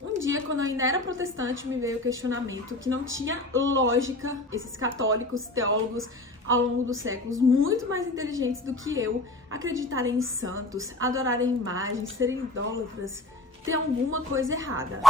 Um dia, quando eu ainda era protestante, me veio o questionamento que não tinha lógica esses católicos, teólogos, ao longo dos séculos, muito mais inteligentes do que eu, acreditarem em santos, adorarem imagens, serem idólatras. Tem alguma coisa errada.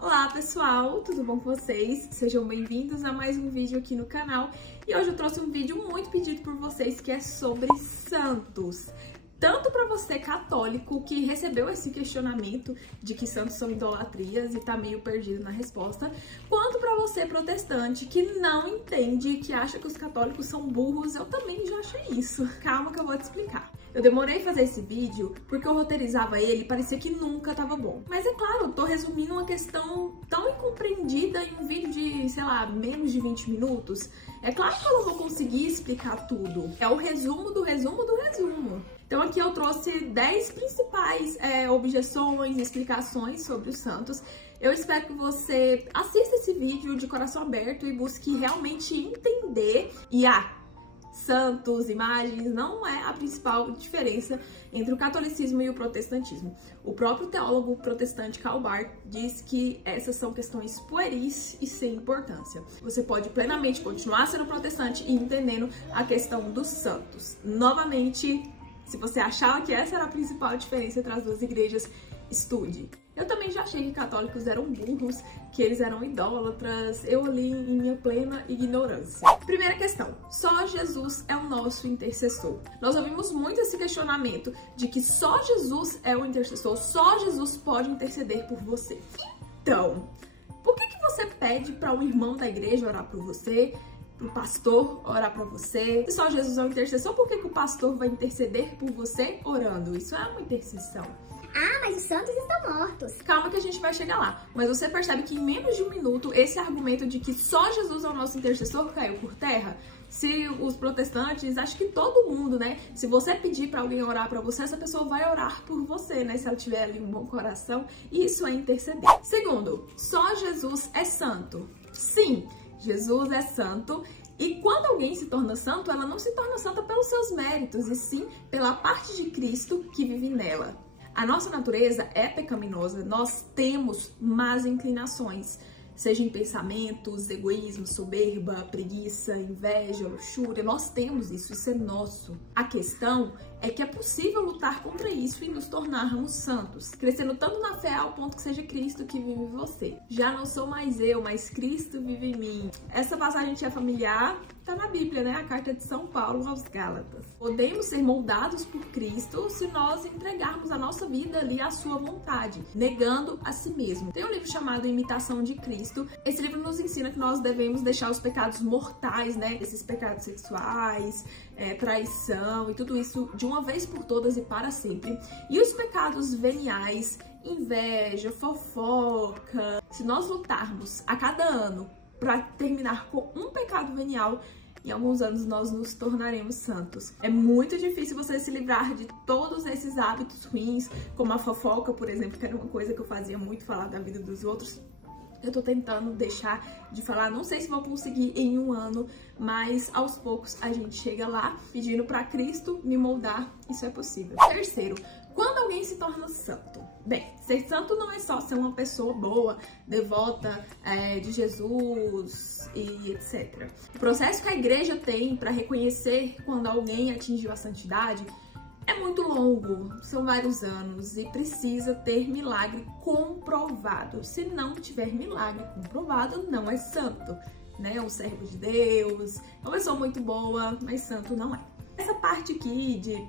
Olá pessoal, tudo bom com vocês? Sejam bem-vindos a mais um vídeo aqui no canal. E hoje eu trouxe um vídeo muito pedido por vocês que é sobre santos. Tanto para você católico que recebeu esse questionamento de que santos são idolatrias e tá meio perdido na resposta, quanto para você protestante que não entende, que acha que os católicos são burros. Eu também já achei isso. Calma que eu vou te explicar. Eu demorei a fazer esse vídeo porque eu roteirizava ele e parecia que nunca tava bom. Mas é claro, eu tô resumindo uma questão tão incompreendida em um vídeo de, sei lá, menos de 20 minutos. É claro que eu não vou conseguir explicar tudo. É o resumo do resumo do resumo. Então aqui eu trouxe 10 principais objeções e explicações sobre os santos. Eu espero que você assista esse vídeo de coração aberto e busque realmente entender. E santos, imagens, não é a principal diferença entre o catolicismo e o protestantismo. O próprio teólogo protestante Karl Barth diz que essas são questões pueris e sem importância. Você pode plenamente continuar sendo protestante e entendendo a questão dos santos. Novamente, se você achava que essa era a principal diferença entre as duas igrejas, estude. Eu também já achei que católicos eram burros, que eles eram idólatras, eu li em minha plena ignorância. Primeira questão, só Jesus é o nosso intercessor. Nós ouvimos muito esse questionamento de que só Jesus é o intercessor, só Jesus pode interceder por você. Então, por que você pede para um irmão da igreja orar por você? O pastor orar pra você? Se só Jesus é o intercessor, por que o pastor vai interceder por você orando? Isso é uma intercessão. Mas os santos estão mortos. Calma que a gente vai chegar lá. Mas você percebe que em menos de um minuto, esse argumento de que só Jesus é o nosso intercessor caiu por terra? Se os protestantes, acho que todo mundo, né? Se você pedir pra alguém orar pra você, essa pessoa vai orar por você, né? Se ela tiver ali um bom coração. E isso é interceder. Segundo, só Jesus é santo. Sim, Jesus é santo. E quando alguém se torna santo, ela não se torna santa pelos seus méritos, e sim pela parte de Cristo que vive nela. A nossa natureza é pecaminosa, nós temos más inclinações, seja em pensamentos, egoísmo, soberba, preguiça, inveja, luxúria, nós temos isso é nosso. A questão é que é possível lutar contra isso e nos tornarmos santos, crescendo tanto na fé ao ponto que seja Cristo que vive em você. Já não sou mais eu, mas Cristo vive em mim. Essa passagem que é familiar tá na Bíblia, né? A carta de São Paulo aos Gálatas. Podemos ser moldados por Cristo se nós entregarmos a nossa vida ali à sua vontade, negando a si mesmo. Tem um livro chamado Imitação de Cristo. Esse livro nos ensina que nós devemos deixar os pecados mortais, né? Esses pecados sexuais, traição e tudo isso de uma vez por todas e para sempre. E os pecados veniais, inveja, fofoca, se nós lutarmos a cada ano para terminar com um pecado venial, em alguns anos nós nos tornaremos santos. É muito difícil você se livrar de todos esses hábitos ruins, como a fofoca, por exemplo, que era uma coisa que eu fazia muito, falar da vida dos outros. Eu tô tentando deixar de falar, não sei se vou conseguir em um ano, mas aos poucos a gente chega lá, pedindo para Cristo me moldar, isso é possível. Terceiro, quando alguém se torna santo? Bem, ser santo não é só ser uma pessoa boa, devota de Jesus e etc. O processo que a igreja tem para reconhecer quando alguém atingiu a santidade é muito longo, são vários anos e precisa ter milagre comprovado. Se não tiver milagre comprovado, não é santo, né? É um servo de Deus, é uma pessoa muito boa, mas santo não é. Essa parte aqui de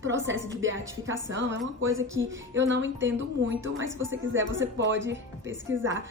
processo de beatificação é uma coisa que eu não entendo muito, mas se você quiser, você pode pesquisar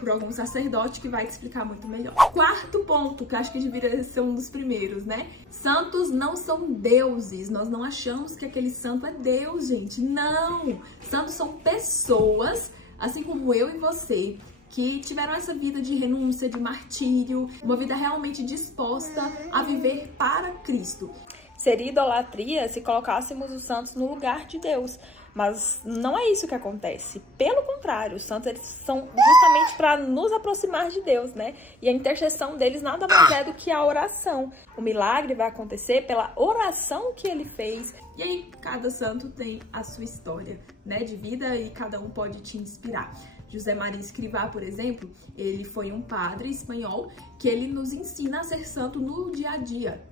por algum sacerdote que vai te explicar muito melhor. Quarto ponto, que acho que deveria ser um dos primeiros, né? Santos não são deuses. Nós não achamos que aquele santo é Deus, gente. Não! Santos são pessoas, assim como eu e você, que tiveram essa vida de renúncia, de martírio, uma vida realmente disposta a viver para Cristo. Seria idolatria se colocássemos os santos no lugar de Deus. Mas não é isso que acontece. Pelo contrário, os santos eles são justamente para nos aproximar de Deus, né? E a intercessão deles nada mais é do que a oração. O milagre vai acontecer pela oração que ele fez. E aí, cada santo tem a sua história, né, de vida e cada um pode te inspirar. José Maria Escrivá, por exemplo, ele foi um padre espanhol que ele nos ensina a ser santo no dia a dia.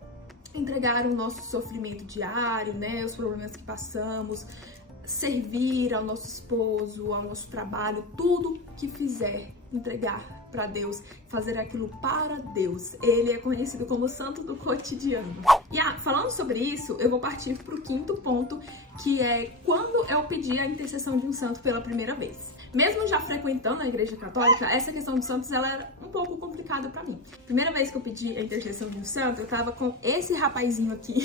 Entregar o nosso sofrimento diário, né, os problemas que passamos, servir ao nosso esposo, ao nosso trabalho, tudo que fizer, entregar para Deus, fazer aquilo para Deus. Ele é conhecido como santo do cotidiano. E falando sobre isso, eu vou partir para o quinto ponto, que é quando eu pedi a intercessão de um santo pela primeira vez. Mesmo já frequentando a Igreja Católica, essa questão dos santos ela era um pouco complicada para mim. Primeira vez que eu pedi a intercessão de um santo, eu tava com esse rapazinho aqui,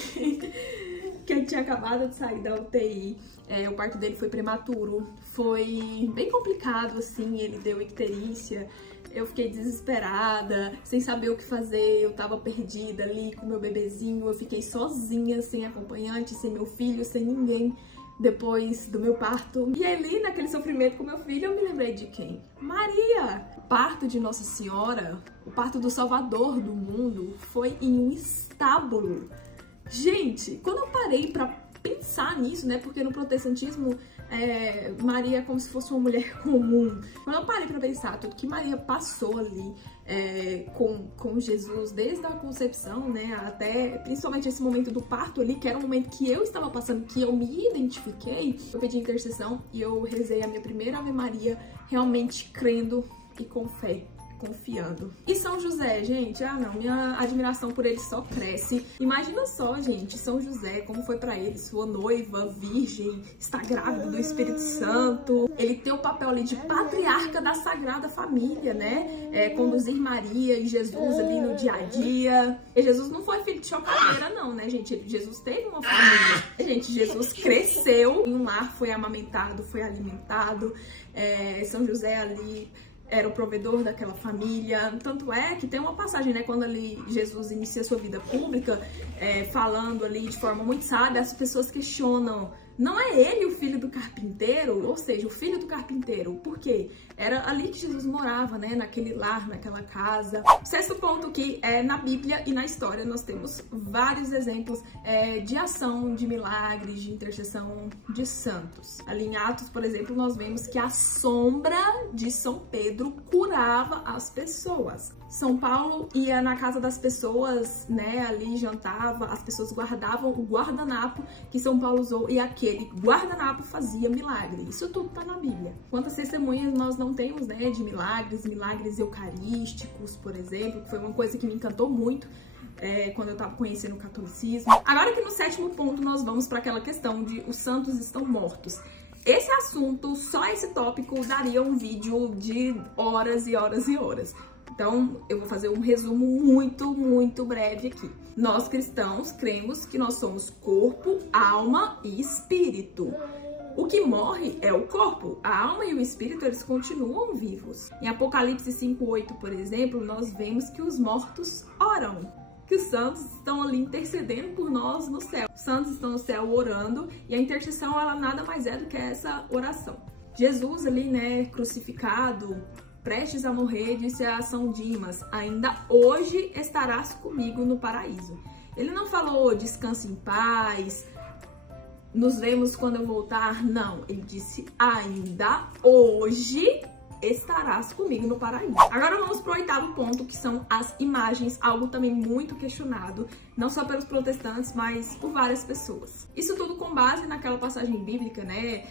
que eu tinha acabado de sair da UTI. O parto dele foi prematuro, foi bem complicado, assim, ele deu icterícia. Eu fiquei desesperada, sem saber o que fazer, eu tava perdida ali com meu bebezinho, eu fiquei sozinha, sem acompanhante, sem meu filho, sem ninguém depois do meu parto. E ali, naquele sofrimento com meu filho, eu me lembrei de quem? Maria! O parto de Nossa Senhora, o parto do Salvador do mundo, foi em um estábulo. Gente, quando eu parei pra pensar nisso, né, porque no protestantismo Maria é como se fosse uma mulher comum. Quando eu parei pra pensar tudo que Maria passou ali com Jesus, desde a concepção, né, até principalmente esse momento do parto ali, que era um momento que eu estava passando, que eu me identifiquei, eu pedi intercessão e eu rezei a minha primeira Ave Maria, realmente crendo e com fé, confiando. E São José, gente, minha admiração por ele só cresce. Imagina só, gente, São José, como foi pra ele, sua noiva, virgem, está grávida do Espírito Santo. Ele tem o papel ali de patriarca da Sagrada Família, né? Conduzir Maria e Jesus ali no dia a dia. E Jesus não foi filho de chocadeira, não, né, gente? Jesus teve uma família. Gente, Jesus cresceu em um lar, foi amamentado, foi alimentado. São José ali era o provedor daquela família. Tanto é que tem uma passagem, né, quando ali Jesus inicia sua vida pública, falando ali de forma muito sábia, as pessoas questionam, não é ele o filho do carpinteiro? Ou seja, o filho do carpinteiro. Por quê? Era ali que Jesus morava, né, naquele lar, naquela casa. Sexto ponto que na Bíblia e na história nós temos vários exemplos de ação, de milagres, de intercessão de santos. Ali em Atos, por exemplo, nós vemos que a sombra de São Pedro curava as pessoas. São Paulo ia na casa das pessoas, né, ali jantava, as pessoas guardavam o guardanapo que São Paulo usou e aquele guardanapo fazia milagre. Isso tudo tá na Bíblia. Quantas testemunhas nós não temos, né, de milagres eucarísticos, por exemplo, que foi uma coisa que me encantou muito quando eu tava conhecendo o catolicismo. Agora que no sétimo ponto nós vamos para aquela questão de os santos estão mortos. Esse assunto, só esse tópico, daria um vídeo de horas e horas e horas. Então, eu vou fazer um resumo muito, muito breve aqui. Nós cristãos cremos que nós somos corpo, alma e espírito. O que morre é o corpo, a alma e o espírito, eles continuam vivos. Em Apocalipse 5:8, por exemplo, nós vemos que os mortos oram, que os santos estão ali intercedendo por nós no céu. Os santos estão no céu orando e a intercessão, ela nada mais é do que essa oração. Jesus ali, né, crucificado, prestes a morrer, disse a São Dimas, ainda hoje estarás comigo no paraíso. Ele não falou descanse em paz, nos vemos quando eu voltar, não. Ele disse ainda hoje estarás comigo no paraíso. Agora vamos pro oitavo ponto, que são as imagens, algo também muito questionado, não só pelos protestantes, mas por várias pessoas. Isso tudo com base naquela passagem bíblica, né?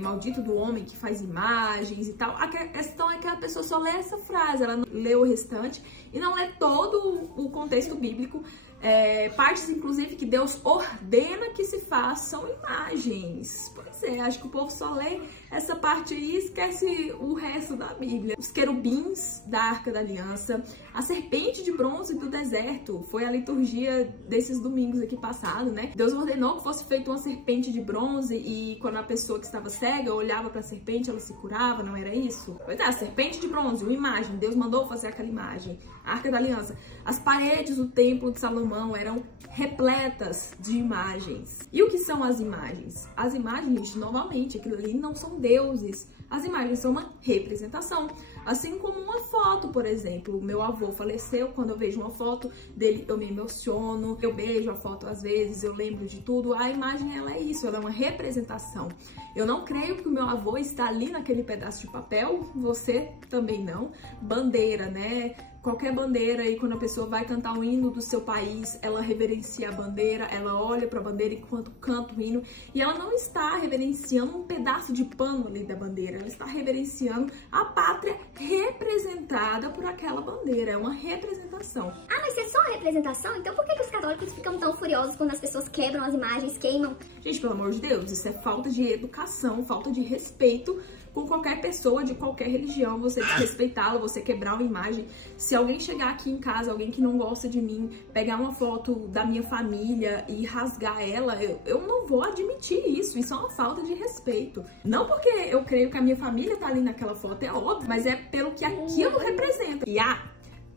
Maldito do homem que faz imagens e tal. A questão é que a pessoa só lê essa frase, ela não lê o restante e não lê todo o contexto bíblico. Partes, inclusive, que Deus ordena que se façam imagens. Pois é, acho que o povo só lê essa parte aí e esquece o resto da Bíblia. Os querubins da Arca da Aliança, a serpente de bronze do deserto, foi a liturgia desses domingos aqui passado, né? Deus ordenou que fosse feita uma serpente de bronze e quando a pessoa que estava cega olhava para a serpente, ela se curava, não era isso? Pois é, a serpente de bronze, uma imagem, Deus mandou fazer aquela imagem. A Arca da Aliança. As paredes do Templo de Salomão eram repletas de imagens. E o que são as imagens? As imagens, novamente, aquilo ali não são deuses. As imagens são uma representação, assim como uma foto, por exemplo. Meu avô faleceu, quando eu vejo uma foto dele eu me emociono, eu beijo a foto às vezes, eu lembro de tudo. A imagem, ela é isso, ela é uma representação. Eu não creio que o meu avô está ali naquele pedaço de papel, você também não. Bandeira, né? Qualquer bandeira, e quando a pessoa vai cantar o hino do seu país, ela reverencia a bandeira, ela olha para a bandeira enquanto canta o hino, e ela não está reverenciando um pedaço de pano ali da bandeira, ela está reverenciando a pátria representada por aquela bandeira, é uma representação. Ah, mas se é só representação, então por que os católicos ficam tão furiosos quando as pessoas quebram as imagens, queimam? Gente, pelo amor de Deus, isso é falta de educação, falta de respeito com qualquer pessoa de qualquer religião, você desrespeitá-la, você quebrar uma imagem. Se alguém chegar aqui em casa, alguém que não gosta de mim, pegar uma foto da minha família e rasgar ela, eu não vou admitir isso. Isso é uma falta de respeito. Não porque eu creio que a minha família tá ali naquela foto, é óbvio, mas é pelo que aquilo representa. E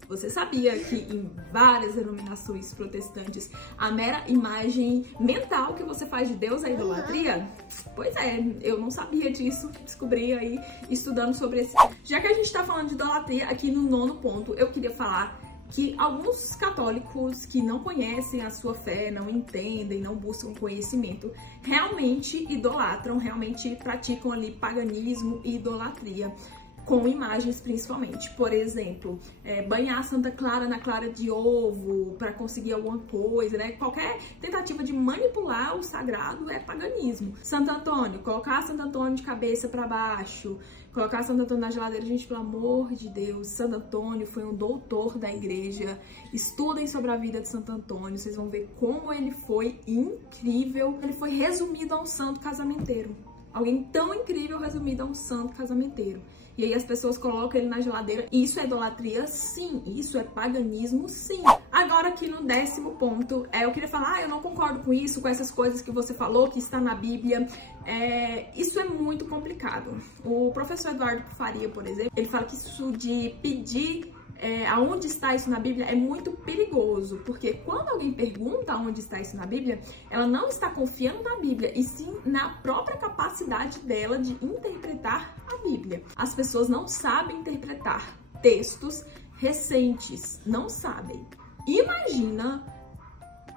você sabia que em várias denominações protestantes a mera imagem mental que você faz de Deus é idolatria? Pois é, eu não sabia disso, descobri aí estudando sobre esse. Já que a gente tá falando de idolatria, aqui no 9º ponto, eu queria falar que alguns católicos que não conhecem a sua fé, não entendem, não buscam conhecimento, realmente idolatram, realmente praticam ali paganismo e idolatria. Com imagens principalmente. Por exemplo, banhar Santa Clara na clara de ovo para conseguir alguma coisa, né? Qualquer tentativa de manipular o sagrado é paganismo. Santo Antônio, colocar Santo Antônio de cabeça para baixo, colocar Santo Antônio na geladeira, gente, pelo amor de Deus, Santo Antônio foi um doutor da igreja. Estudem sobre a vida de Santo Antônio, vocês vão ver como ele foi incrível. Ele foi resumido a um santo casamenteiro. Alguém tão incrível resumido a um santo casamenteiro. E aí as pessoas colocam ele na geladeira. Isso é idolatria? Sim. Isso é paganismo? Sim. Agora aqui no 10º ponto, eu queria falar, eu não concordo com isso, com essas coisas que você falou, que está na Bíblia. Isso é muito complicado. O professor Eduardo Faria, por exemplo, ele fala que isso de pedir aonde está isso na Bíblia é muito perigoso, porque quando alguém pergunta aonde está isso na Bíblia, ela não está confiando na Bíblia, e sim na própria capacidade dela de interpretar a Bíblia. As pessoas não sabem interpretar textos recentes, não sabem. Imagina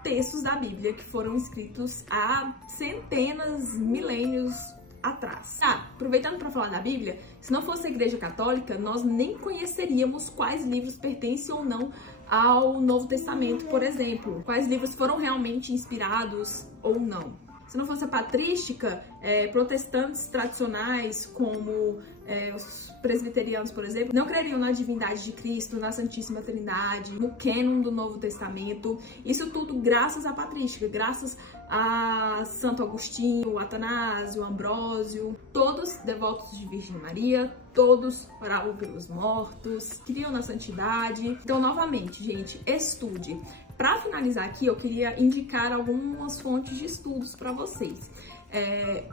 textos da Bíblia que foram escritos há centenas, milênios atrás. Aproveitando para falar da Bíblia, se não fosse a Igreja Católica, nós nem conheceríamos quais livros pertencem ou não ao Novo Testamento, por exemplo. Quais livros foram realmente inspirados ou não. Se não fosse a patrística, protestantes tradicionais, como os presbiterianos, por exemplo, não creriam na divindade de Cristo, na Santíssima Trindade, no cânon do Novo Testamento. Isso tudo graças à patrística, graças a Santo Agostinho, Atanásio, Ambrósio, todos devotos de Virgem Maria, todos oravam pelos mortos, criam na santidade. Então, novamente, gente, estude. Para finalizar aqui, eu queria indicar algumas fontes de estudos para vocês.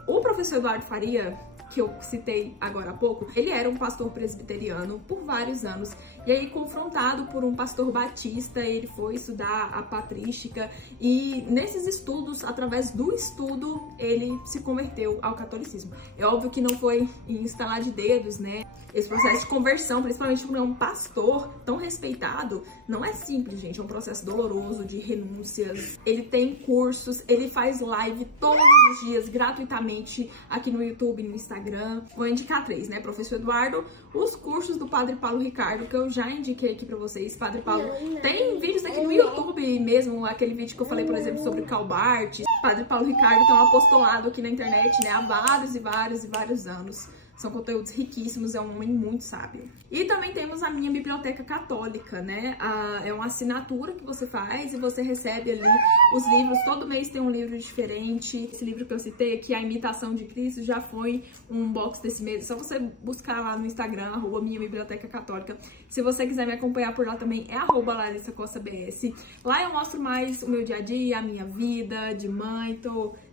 O professor Eduardo Faria, que eu citei agora há pouco, ele era um pastor presbiteriano por vários anos, e aí confrontado por um pastor batista, ele foi estudar a patrística, e nesses estudos, através do estudo, ele se converteu ao catolicismo. É óbvio que não foi em instalar de dedos, né? Esse processo de conversão, principalmente por um pastor tão respeitado, não é simples, gente. É um processo doloroso, de renúncias. Ele tem cursos, ele faz live todos os dias, gratuitamente, aqui no YouTube, no Instagram. Vou indicar 3, né? Professor Eduardo, os cursos do Padre Paulo Ricardo, que eu já indiquei aqui pra vocês. Padre Paulo, tem vídeos aqui no YouTube mesmo, aquele vídeo que eu falei, por exemplo, sobre Calbart. Padre Paulo Ricardo tem um apostolado aqui na internet, né? Há vários e vários e vários anos. São conteúdos riquíssimos, é um homem muito sábio. E também temos a minha biblioteca católica, né? É uma assinatura que você faz e você recebe ali os livros. Todo mês tem um livro diferente. Esse livro que eu citei aqui, A Imitação de Cristo, já foi um box desse mês. É só você buscar lá no Instagram, @minha biblioteca católica. Se você quiser me acompanhar por lá também, é @LarissaCostaBS. Lá eu mostro mais o meu dia a dia, a minha vida de mãe.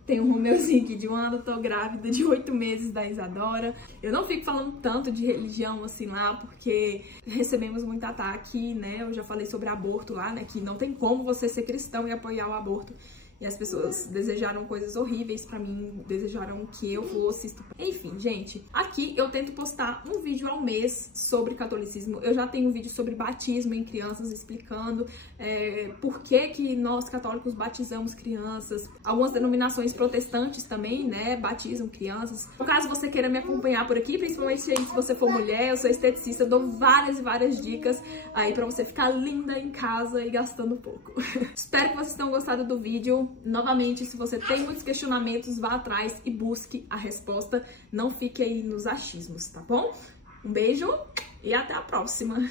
Tenho um Romeuzinho aqui de 1 ano, tô grávida de 8 meses da Isadora. Eu não fico falando tanto de religião assim lá, porque recebemos muito ataque, né? Eu já falei sobre aborto lá, né? Que não tem como você ser cristão e apoiar o aborto. E as pessoas desejaram coisas horríveis pra mim, desejaram que eu fosse estuprada. Enfim, gente, aqui eu tento postar um vídeo ao mês sobre catolicismo. Eu já tenho um vídeo sobre batismo em crianças, explicando por que nós católicos batizamos crianças. Algumas denominações protestantes também, né, batizam crianças. No caso, você queira me acompanhar por aqui, principalmente se você for mulher, eu sou esteticista, eu dou várias e várias dicas aí pra você ficar linda em casa e gastando pouco. Espero que vocês tenham gostado do vídeo. Novamente, se você tem muitos questionamentos, vá atrás e busque a resposta. Não fique aí nos achismos, tá bom? Um beijo e até a próxima!